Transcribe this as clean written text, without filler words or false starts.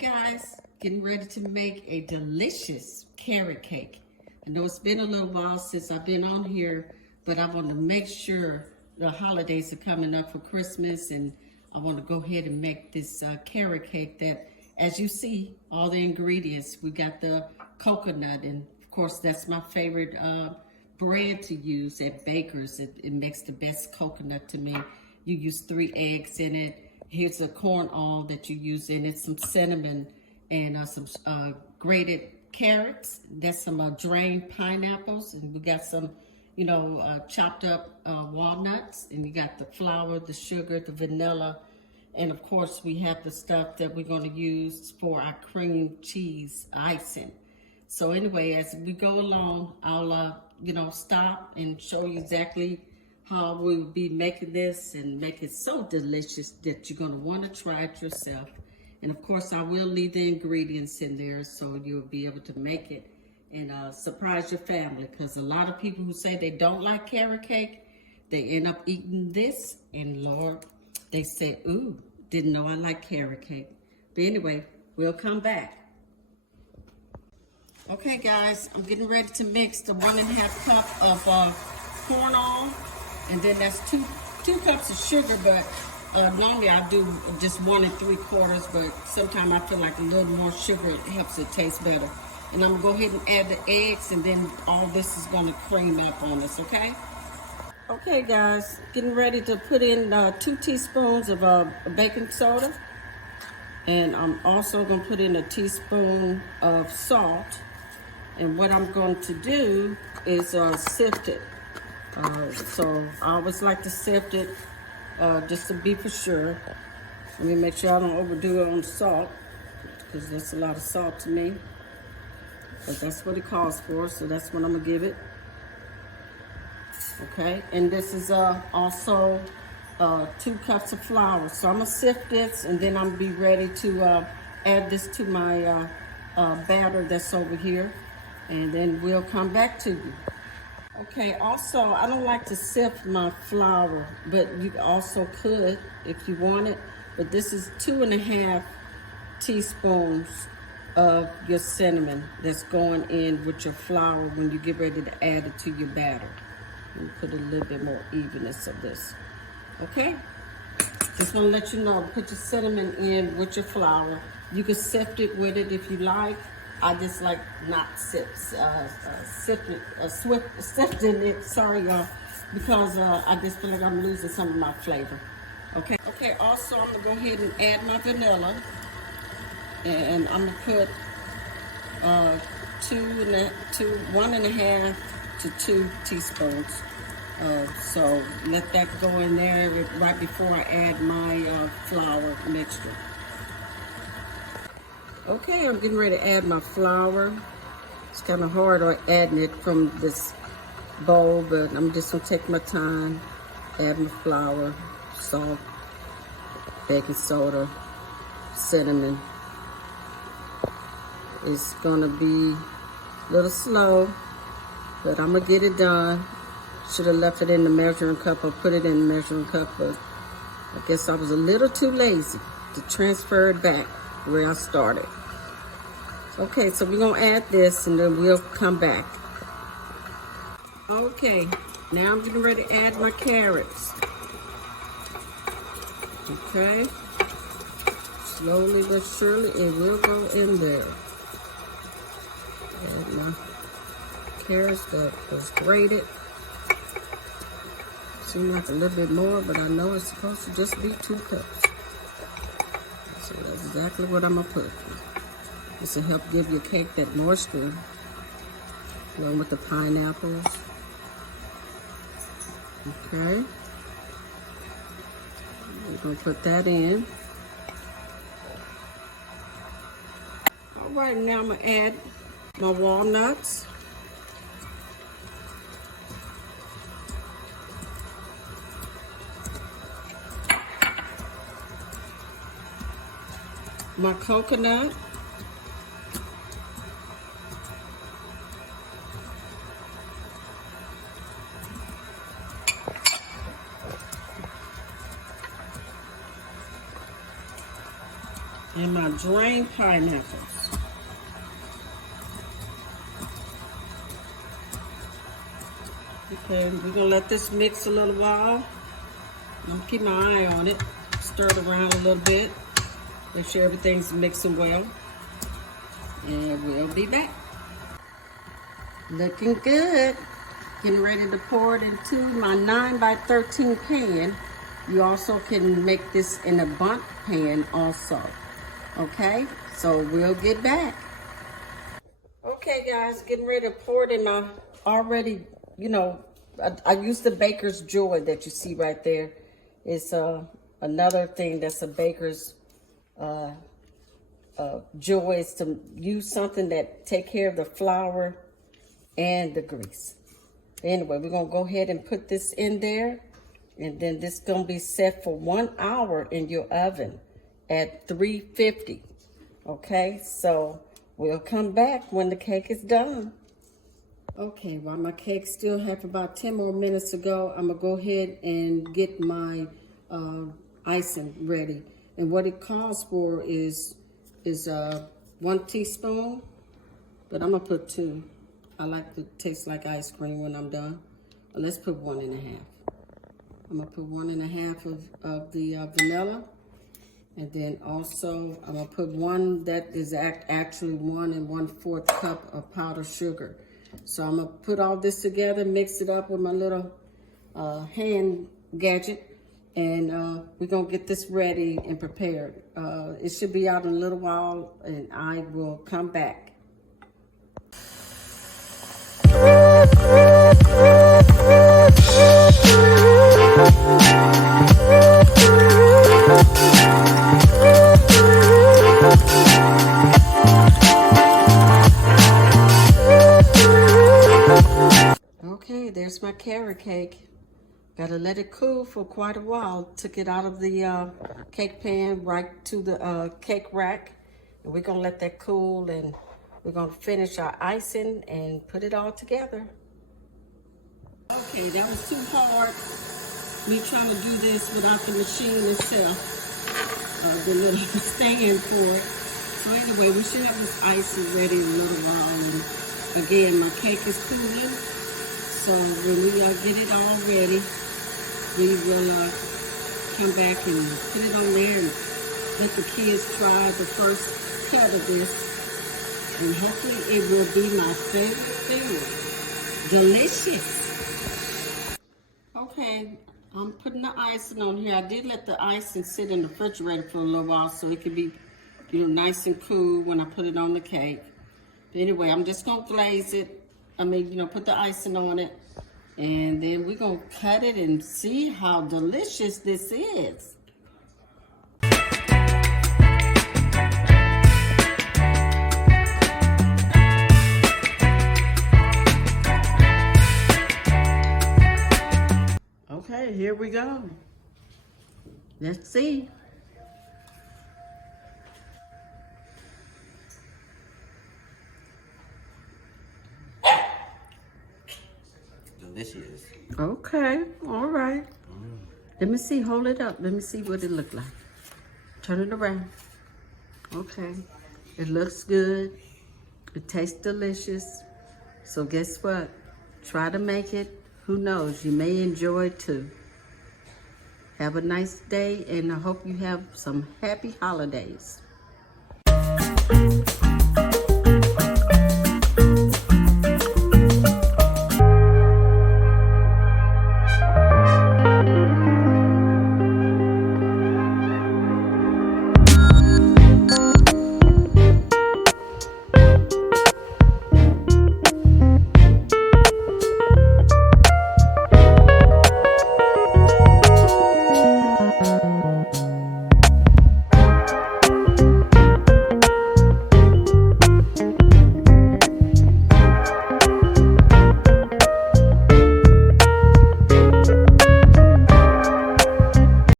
Guys, getting ready to make a delicious carrot cake. I know it's been a little while since I've been on here, but I want to make sure the holidays are coming up for Christmas, and I want to go ahead and make this carrot cake that, as you see, all the ingredients. We got the coconut, and of course that's my favorite bread to use at Baker's. It makes the best coconut to me. You use 3 eggs in it. Here's the corn oil that you use in it, some cinnamon, and some grated carrots. That's some drained pineapples, and we got some, chopped up walnuts, and you got the flour, the sugar, the vanilla, and of course we have the stuff that we're going to use for our cream cheese icing. So anyway, as we go along, I'll stop and show you exactly how we'll be making this and make it so delicious that you're going to want to try it yourself. And of course, I will leave the ingredients in there so you'll be able to make it and surprise your family, because a lot of people who say they don't like carrot cake, they end up eating this, and Lord, they say, ooh, didn't know I like carrot cake. But anyway, we'll come back. Okay guys, I'm getting ready to mix the 1.5 cup of corn oil. And then that's two cups of sugar, but normally I do just 1 3/4, but sometimes I feel like a little more sugar, it helps it taste better. And I'm gonna go ahead and add the eggs, and then all this is gonna cream up on us, okay? Okay guys, getting ready to put in 2 teaspoons of baking soda. And I'm also gonna put in a teaspoon of salt. And what I'm going to do is sift it. So I always like to sift it just to be for sure. Let me make sure I don't overdo it on salt, because that's a lot of salt to me. But that's what it calls for, so that's what I'm gonna give it. Okay, and this is also 2 cups of flour. So I'm gonna sift this, and then I'm gonna be ready to add this to my batter that's over here, and then we'll come back to you. Okay, also, I don't like to sift my flour, but you also could if you want it. But this is 2.5 teaspoons of your cinnamon that's going in with your flour when you get ready to add it to your batter. And put a little bit more evenness of this. Okay? Just want to let you know, put your cinnamon in with your flour. You can sift it with it if you like. I just like not sifting it, sorry y'all, because I just feel like I'm losing some of my flavor. Okay, also I'm gonna go ahead and add my vanilla, and I'm gonna put 1.5 to 2 teaspoons. So let that go in there right before I add my flour mixture. Okay, I'm getting ready to add my flour. It's kind of hard adding it from this bowl, but I'm just gonna take my time, add my flour, salt, baking soda, cinnamon. It's gonna be a little slow, but I'm gonna get it done. Should have left it in the measuring cup or put it in the measuring cup, but I guess I was a little too lazy to transfer it back where I started. Okay, so we're gonna add this, and then we'll come back. Okay, now I'm getting ready to add my carrots. Okay, slowly but surely it will go in there. Add my carrots that was grated. Seems like a little bit more, but I know it's supposed to just be 2 cups. So that's exactly what I'm gonna put. This will help give your cake that moisture, along with the pineapples. Okay. We're gonna put that in. All right, now I'm gonna add my walnuts. My coconut. and my some drained pineapples. Okay, we're gonna let this mix a little while. I'm gonna keep my eye on it, stir it around a little bit, make sure everything's mixing well, and we'll be back. Looking good. Getting ready to pour it into my 9 by 13 pan. You also can make this in a bundt pan also. Okay, so we'll get back. Okay guys, getting ready to pour it in my already, you know, I used the baker's joy that you see right there. It's another thing that's a baker's joy is to use something that take care of the flour and the grease. Anyway, we're gonna go ahead and put this in there, and then this is gonna be set for 1 hour in your oven at 350. Okay, so we'll come back when the cake is done. Okay, while my cake still have about 10 more minutes to go, I'm gonna go ahead and get my icing ready. And what it calls for is 1 teaspoon, but I'm gonna put 2. I like to taste like ice cream when I'm done. Let's put 1.5. I'm gonna put 1.5 of the vanilla, and then also I'm gonna put 1 that is actually 1 1/4 cup of powdered sugar. So I'm gonna put all this together, mix it up with my little hand gadget, and we're gonna get this ready and prepared. It should be out in a little while, and I will come back. Okay, there's my carrot cake. Gotta let it cool for quite a while. Took it out of the cake pan right to the cake rack. And we're gonna let that cool, and we're gonna finish our icing and put it all together. Okay, that was too hard, me trying to do this without the machine itself, the little stand for it. So anyway, we should have this icing ready in a little while. And again, my cake is cooling. So when we get it all ready, we will come back and put it on there and let the kids try the first cut of this. And hopefully it will be my favorite thing. Delicious. Okay, I'm putting the icing on here. I did let the icing sit in the refrigerator for a little while so it could be, you know, nice and cool when I put it on the cake. But anyway, I'm just gonna glaze it. Put the icing on it, and then we're gonna cut it and see how delicious this is. Okay, here we go. Let's see. Delicious. Okay, all right. Let me see, hold it up. Let me see what it looked like. Turn it around. Okay, it looks good. It tastes delicious. So guess what? Try to make it. Who knows, you may enjoy it too. Have a nice day, and I hope you have some happy holidays.